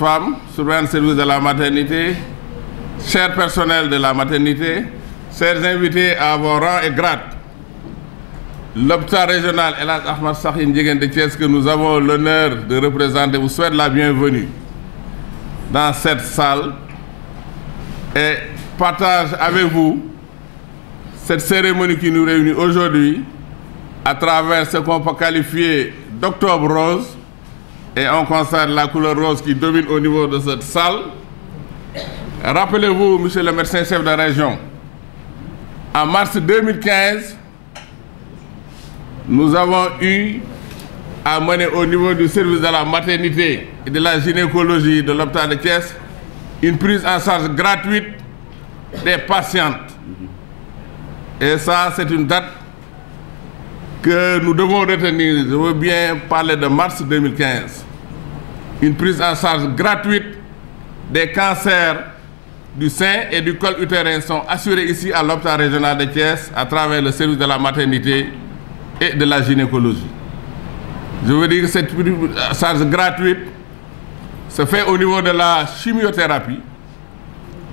Femmes, surveillant le service de la maternité, chers personnels de la maternité, chers invités à vos rangs et grades, l'hôpital régional El Hadj Ahmed Sakhir Ndiéguène de Thiès que nous avons l'honneur de représenter vous souhaite la bienvenue dans cette salle et partage avec vous cette cérémonie qui nous réunit aujourd'hui à travers ce qu'on peut qualifier d'Octobre Rose. Et on constate la couleur rose qui domine au niveau de cette salle. Rappelez-vous, monsieur le médecin chef de la région, en mars 2015, nous avons eu à mener au niveau du service de la maternité et de la gynécologie de l'hôpital de Thiès une prise en charge gratuite des patientes. Et ça, c'est une date que nous devons retenir. Je veux bien parler de mars 2015. Une prise en charge gratuite des cancers du sein et du col utérin sont assurés ici à l'hôpital régional de Thiès à travers le service de la maternité et de la gynécologie. Je veux dire que cette prise en charge gratuite se fait au niveau de la chimiothérapie,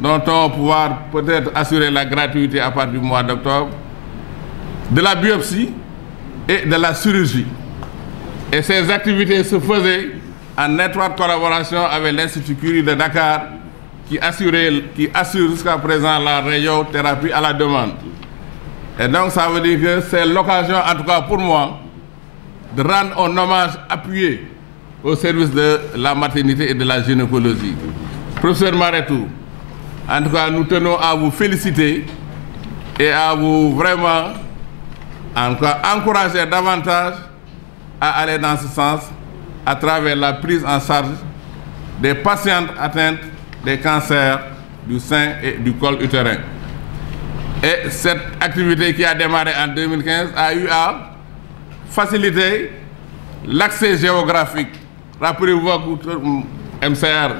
dont on va pouvoir peut-être assurer la gratuité à partir du mois d'octobre, de la biopsie et de la chirurgie. Et ces activités se faisaient en étroite collaboration avec l'Institut Curie de Dakar qui assure jusqu'à présent la radiothérapie à la demande. Et donc ça veut dire que c'est l'occasion, en tout cas pour moi, de rendre un hommage appuyé au service de la maternité et de la gynécologie. Professeur Maretou, en tout cas nous tenons à vous féliciter et à vous vraiment en tout cas encourager davantage à aller dans ce sens à travers la prise en charge des patientes atteintes des cancers du sein et du col utérin. Et cette activité qui a démarré en 2015 a eu à faciliter l'accès géographique. Rappelez-vous que MCR,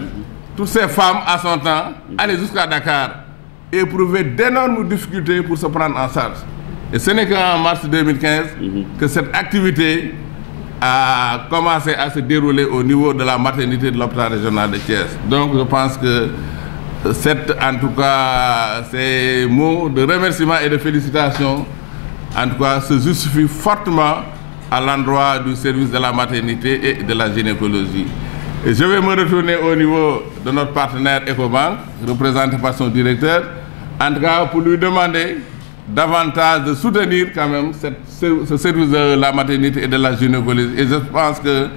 toutes ces femmes à son temps allaient jusqu'à Dakar et éprouvaient d'énormes difficultés pour se prendre en charge. Et ce n'est qu'en mars 2015 que cette activité a commencé à se dérouler au niveau de la maternité de l'hôpital régional de Thiès. Donc je pense que en tout cas, ces mots de remerciement et de félicitations, en tout cas, se justifient fortement à l'endroit du service de la maternité et de la gynécologie. Et je vais me retourner au niveau de notre partenaire Ecobank, représenté par son directeur, en tout cas pour lui demander davantage de soutenir quand même ce service de la maternité et de la gynécologie. Et je pense que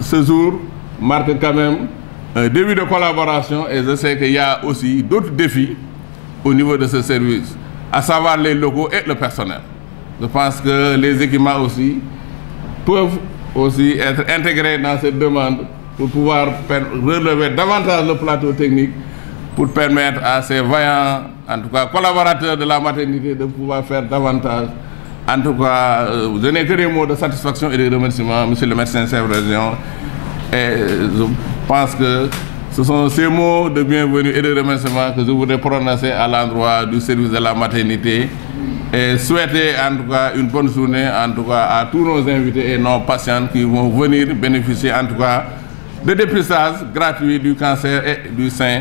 ce jour marque quand même un début de collaboration et je sais qu'il y a aussi d'autres défis au niveau de ce service, à savoir les locaux et le personnel. Je pense que les équipements aussi peuvent aussi être intégrés dans cette demande pour pouvoir relever davantage le plateau technique pour permettre à ces vaillants, en tout cas collaborateurs de la maternité, de pouvoir faire davantage. En tout cas, je n'ai que des mots de satisfaction et de remerciements, monsieur le médecin chef de région. Et je pense que ce sont ces mots de bienvenue et de remerciement que je voudrais prononcer à l'endroit du service de la maternité et souhaiter en tout cas une bonne journée en tout cas à tous nos invités et nos patients qui vont venir bénéficier en tout cas de dépistage gratuit du cancer et du sein.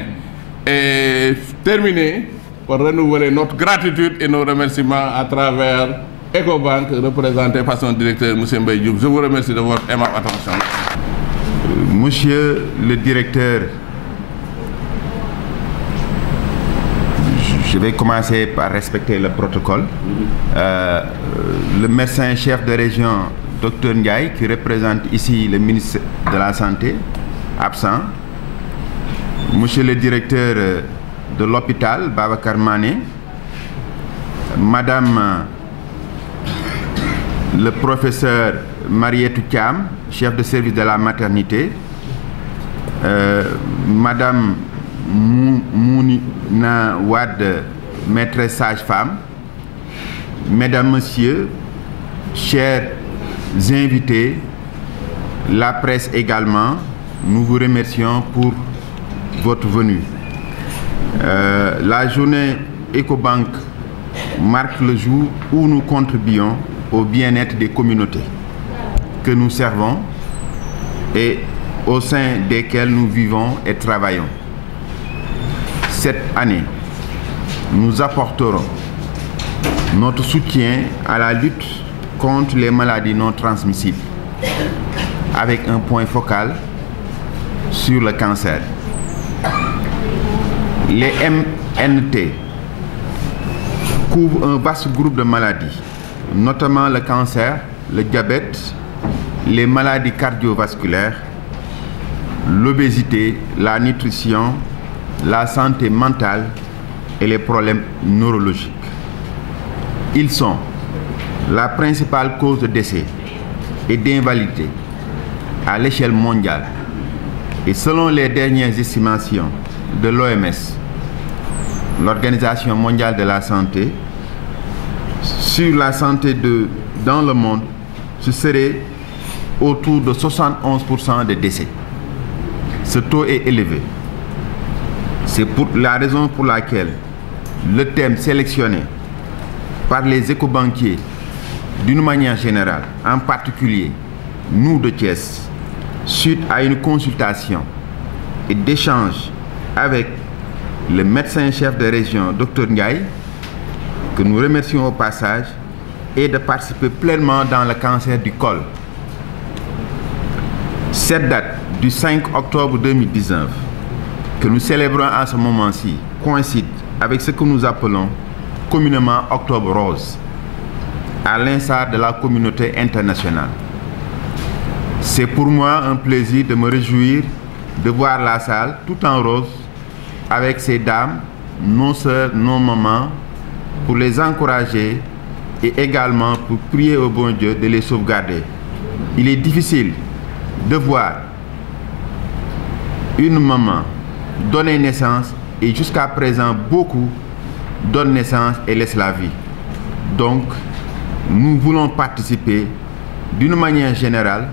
Et terminer par renouveler notre gratitude et nos remerciements à travers Ecobank, représenté par son directeur, M. Mbaye Diouf. Je vous remercie de votre aimable attention. Monsieur le directeur, je vais commencer par respecter le protocole. Le médecin chef de région, Dr Ndiaye, qui représente ici le ministre de la Santé, absent. Monsieur le directeur de l'hôpital, Babacar Mané, Madame le professeur Marietou Thiam, chef de service de la maternité, Madame Mounina Wad, maîtresse sage-femme, Mesdames, Messieurs, chers invités, la presse également, nous vous remercions pour votre venue. La journée Ecobank marque le jour où nous contribuons au bien-être des communautés que nous servons et au sein desquels nous vivons et travaillons. Cette année, nous apporterons notre soutien à la lutte contre les maladies non transmissibles, avec un point focal sur le cancer. Les MNT couvrent un vaste groupe de maladies, notamment le cancer, le diabète, les maladies cardiovasculaires, l'obésité, la nutrition, la santé mentale et les problèmes neurologiques. Ils sont la principale cause de décès et d'invalidité à l'échelle mondiale. Et selon les dernières estimations de l'OMS, l'Organisation mondiale de la santé, sur la santé dans le monde, ce serait autour de 71% de décès. Ce taux est élevé. C'est pour la raison pour laquelle le thème sélectionné par les écobanquiers, d'une manière générale, en particulier nous de Thiès, suite à une consultation et d'échange avec le médecin-chef de région, Dr Ndiaye, que nous remercions au passage, est de participer pleinement dans le cancer du col. Cette date du 5 octobre 2019, que nous célébrons en ce moment-ci, coïncide avec ce que nous appelons communément Octobre Rose, à l'instar de la communauté internationale. C'est pour moi un plaisir de me réjouir de voir la salle tout en rose avec ces dames, nos sœurs, nos mamans, pour les encourager et également pour prier au bon Dieu de les sauvegarder. Il est difficile de voir une maman donner naissance et jusqu'à présent beaucoup donnent naissance et laissent la vie. Donc, nous voulons participer d'une manière générale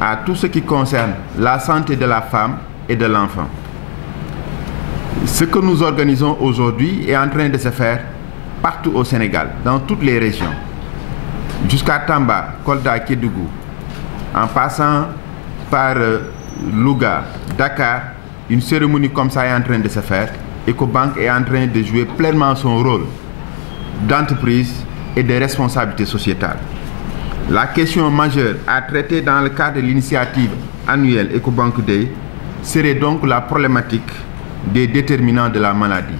à tout ce qui concerne la santé de la femme et de l'enfant. Ce que nous organisons aujourd'hui est en train de se faire partout au Sénégal, dans toutes les régions, jusqu'à Tamba, Kolda, Kédougou, en passant par Louga, Dakar. Une cérémonie comme ça est en train de se faire. EcoBank est en train de jouer pleinement son rôle d'entreprise et de responsabilité sociétale. La question majeure à traiter dans le cadre de l'initiative annuelle EcoBank Day serait donc la problématique des déterminants de la maladie.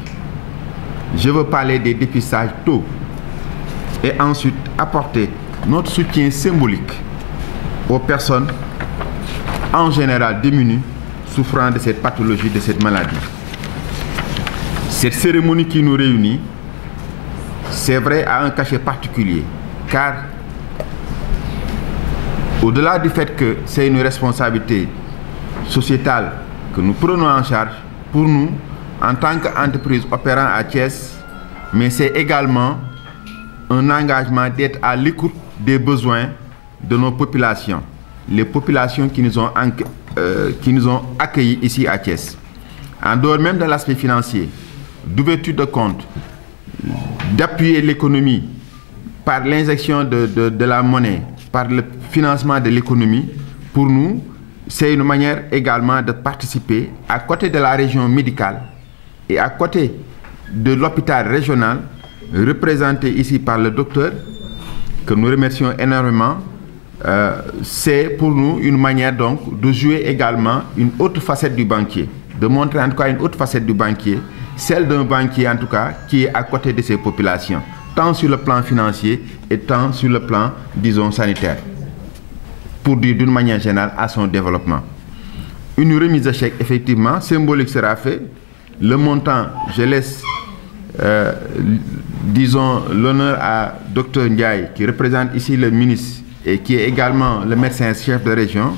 Je veux parler des dépistages tôt et ensuite apporter notre soutien symbolique aux personnes en général démunies souffrant de cette pathologie, de cette maladie. Cette cérémonie qui nous réunit, c'est vrai, a un cachet particulier, car au-delà du fait que c'est une responsabilité sociétale que nous prenons en charge, pour nous, en tant qu'entreprise opérant à Thiès, mais c'est également un engagement d'être à l'écoute des besoins de nos populations, les populations qui nous ont accueillis ici à Thiès. En dehors même de l'aspect financier, d'ouverture de compte, d'appuyer l'économie par l'injection de la monnaie, par le financement de l'économie, pour nous, c'est une manière également de participer à côté de la région médicale et à côté de l'hôpital régional, représenté ici par le docteur, que nous remercions énormément. C'est pour nous une manière donc de jouer également une autre facette du banquier, de montrer en tout cas une autre facette du banquier, celle d'un banquier en tout cas qui est à côté de ces populations, tant sur le plan financier et tant sur le plan, disons, sanitaire, pour dire d'une manière générale à son développement. Une remise de chèque, effectivement, symbolique sera faite. Le montant, je laisse, disons, l'honneur à Dr Ndiaye, qui représente ici le ministre et qui est également le médecin-chef de région,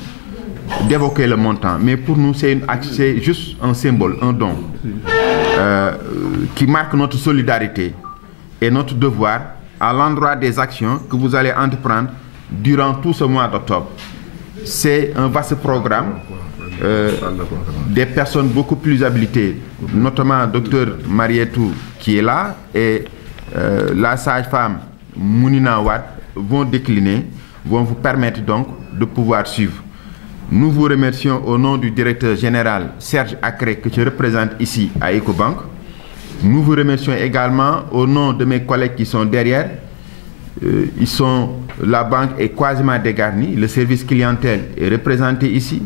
d'évoquer le montant. Mais pour nous, c'est juste un symbole, un don, qui marque notre solidarité et notre devoir à l'endroit des actions que vous allez entreprendre durant tout ce mois d'octobre. C'est un vaste programme, des personnes beaucoup plus habilitées, notamment Dr Marietou qui est là, et la sage-femme Mounina Wad vont décliner, vont vous permettre donc de pouvoir suivre. Nous vous remercions au nom du directeur général Serge Acré, que je représente ici à Ecobank. Nous vous remercions également au nom de mes collègues qui sont derrière. La banque est quasiment dégarnie. Le service clientèle est représenté ici.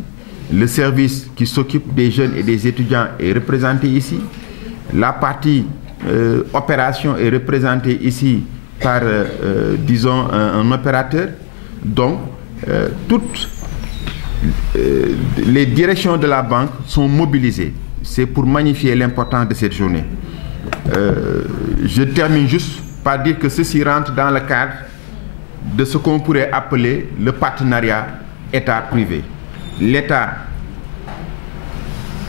Le service qui s'occupe des jeunes et des étudiants est représenté ici. La partie opération est représentée ici par, disons, un opérateur. Donc, toutes les directions de la banque sont mobilisées. C'est pour magnifier l'importance de cette journée. Je termine juste par dire que ceci rentre dans le cadre de ce qu'on pourrait appeler le partenariat État-privé. L'État,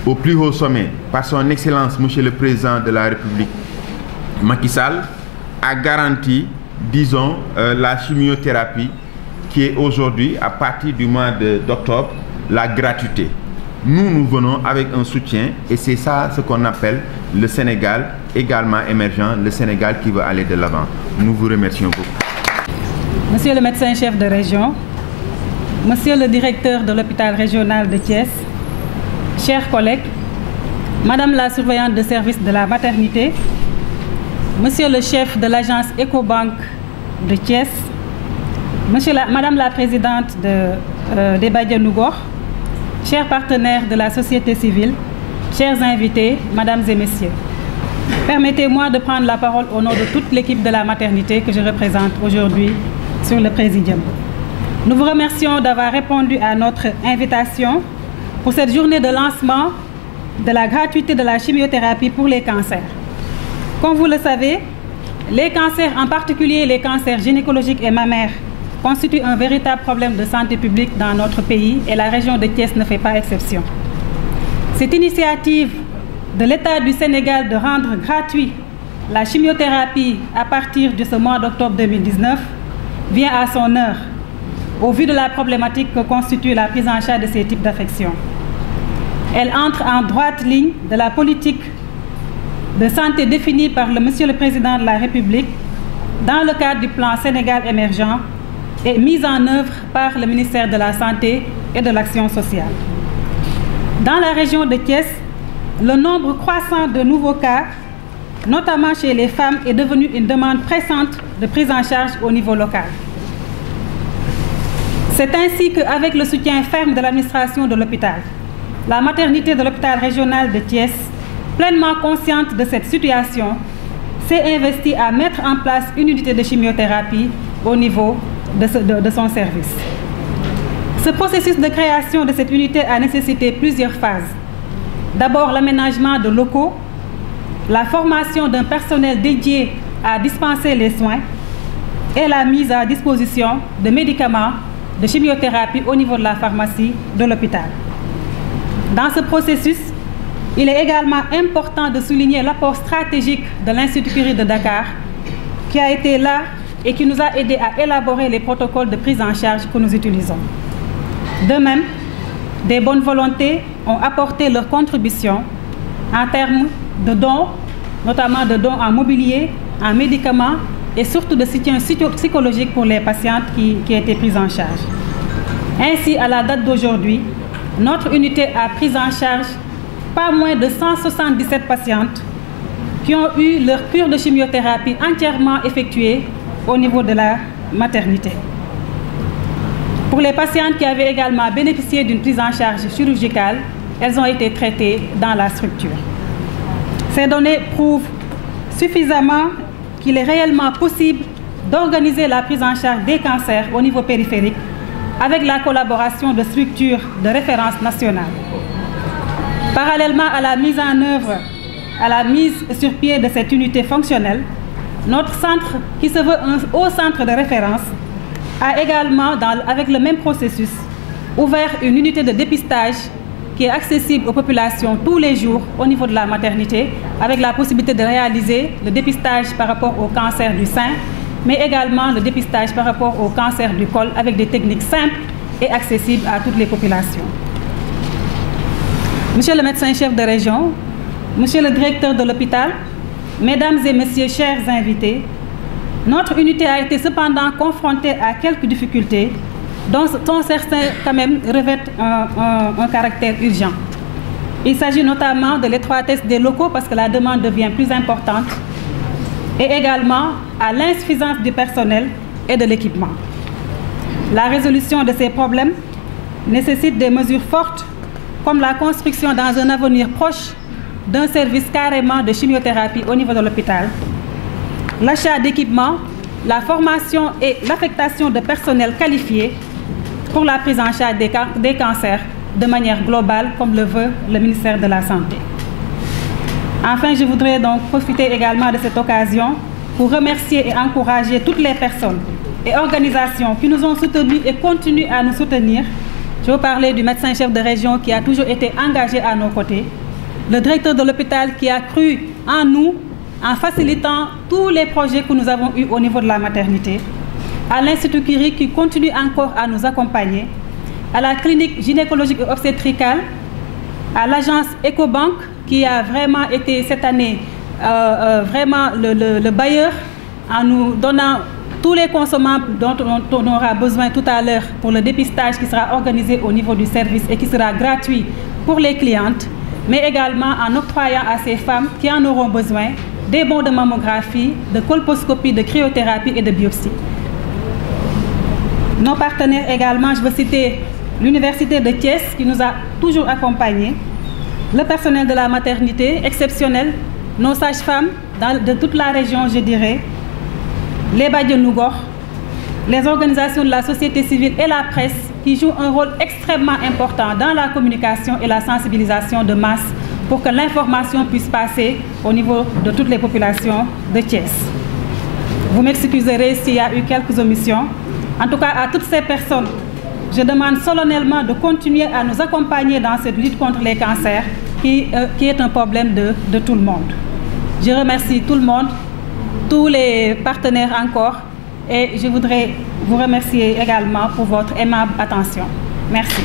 au plus haut sommet, par son Excellence, Monsieur le Président de la République, Macky Sall, a garanti, disons, la chimiothérapie qui est aujourd'hui, à partir du mois d'octobre, la gratuité. Nous venons avec un soutien et c'est ça ce qu'on appelle le Sénégal également émergent, le Sénégal qui veut aller de l'avant. Nous vous remercions beaucoup. Monsieur le médecin-chef de région, Monsieur le directeur de l'hôpital régional de Thiès, chers collègues, Madame la surveillante de service de la maternité, Monsieur le chef de l'agence Ecobank de Thiès, Madame la présidente des Badianougor, chers partenaires de la société civile, chers invités, Mesdames et Messieurs, permettez-moi de prendre la parole au nom de toute l'équipe de la maternité que je représente aujourd'hui sur le Présidium. Nous vous remercions d'avoir répondu à notre invitation pour cette journée de lancement de la gratuité de la chimiothérapie pour les cancers. Comme vous le savez, les cancers, en particulier les cancers gynécologiques et mammaires, constituent un véritable problème de santé publique dans notre pays et la région de Thiès ne fait pas exception. Cette initiative de l'État du Sénégal de rendre gratuit la chimiothérapie à partir de ce mois d'octobre 2019 vient à son heure, au vu de la problématique que constitue la prise en charge de ces types d'affections. Elle entre en droite ligne de la politique de santé définie par Monsieur le Président de la République dans le cadre du plan Sénégal émergent et mise en œuvre par le ministère de la Santé et de l'Action sociale. Dans la région de Thiès, le nombre croissant de nouveaux cas, notamment chez les femmes, est devenu une demande pressante de prise en charge au niveau local. C'est ainsi qu'avec le soutien ferme de l'administration de l'hôpital, la maternité de l'hôpital régional de Thiès, pleinement consciente de cette situation, s'est investie à mettre en place une unité de chimiothérapie au niveau de son service. Ce processus de création de cette unité a nécessité plusieurs phases. D'abord, l'aménagement de locaux, la formation d'un personnel dédié à dispenser les soins et la mise à disposition de médicaments de chimiothérapie au niveau de la pharmacie de l'hôpital. Dans ce processus, il est également important de souligner l'apport stratégique de l'Institut Curie de Dakar, qui a été là et qui nous a aidés à élaborer les protocoles de prise en charge que nous utilisons. De même, des bonnes volontés ont apporté leur contribution en termes de dons, notamment de dons en mobilier, en médicaments et surtout de soutien psychologique pour les patientes qui ont été prises en charge. Ainsi, à la date d'aujourd'hui, notre unité a pris en charge pas moins de 177 patientes qui ont eu leur cure de chimiothérapie entièrement effectuée au niveau de la maternité. Pour les patientes qui avaient également bénéficié d'une prise en charge chirurgicale, elles ont été traitées dans la structure. Ces données prouvent suffisamment qu'il est réellement possible d'organiser la prise en charge des cancers au niveau périphérique avec la collaboration de structures de référence nationale. Parallèlement à la mise en œuvre, à la mise sur pied de cette unité fonctionnelle, notre centre, qui se veut un haut centre de référence, a également, avec le même processus, ouvert une unité de dépistage qui est accessible aux populations tous les jours au niveau de la maternité, avec la possibilité de réaliser le dépistage par rapport au cancer du sein, mais également le dépistage par rapport au cancer du col, avec des techniques simples et accessibles à toutes les populations. Monsieur le médecin-chef de région, Monsieur le directeur de l'hôpital, Mesdames et Messieurs, chers invités, notre unité a été cependant confrontée à quelques difficultés dont certains quand même revêtent un caractère urgent. Il s'agit notamment de l'étroitesse des locaux parce que la demande devient plus importante et également à l'insuffisance du personnel et de l'équipement. La résolution de ces problèmes nécessite des mesures fortes comme la construction dans un avenir proche d'un service carrément de chimiothérapie au niveau de l'hôpital, l'achat d'équipements, la formation et l'affectation de personnel qualifié pour la prise en charge des cancers de manière globale, comme le veut le ministère de la Santé. Enfin, je voudrais donc profiter également de cette occasion pour remercier et encourager toutes les personnes et organisations qui nous ont soutenus et continuent à nous soutenir. Je veux parler du médecin-chef de région qui a toujours été engagé à nos côtés, le directeur de l'hôpital qui a cru en nous en facilitant tous les projets que nous avons eus au niveau de la maternité, à l'Institut Curie qui continue encore à nous accompagner, à la clinique gynécologique et obstétricale, à l'agence Ecobank qui a vraiment été cette année vraiment le bailleur en nous donnant tous les consommables dont on aura besoin tout à l'heure pour le dépistage qui sera organisé au niveau du service et qui sera gratuit pour les clientes, mais également en octroyant à ces femmes qui en auront besoin des bons de mammographie, de colposcopie, de cryothérapie et de biopsie. Nos partenaires également, je veux citer l'Université de Thiès qui nous a toujours accompagnés, le personnel de la maternité exceptionnel, nos sages-femmes de toute la région, je dirais, les Badjanougor, les organisations de la société civile et la presse qui jouent un rôle extrêmement important dans la communication et la sensibilisation de masse pour que l'information puisse passer au niveau de toutes les populations de Thiès. Vous m'excuserez s'il y a eu quelques omissions. En tout cas, à toutes ces personnes, je demande solennellement de continuer à nous accompagner dans cette lutte contre les cancers qui est un problème de tout le monde. Je remercie tout le monde, tous les partenaires encore, et je voudrais vous remercier également pour votre aimable attention. Merci.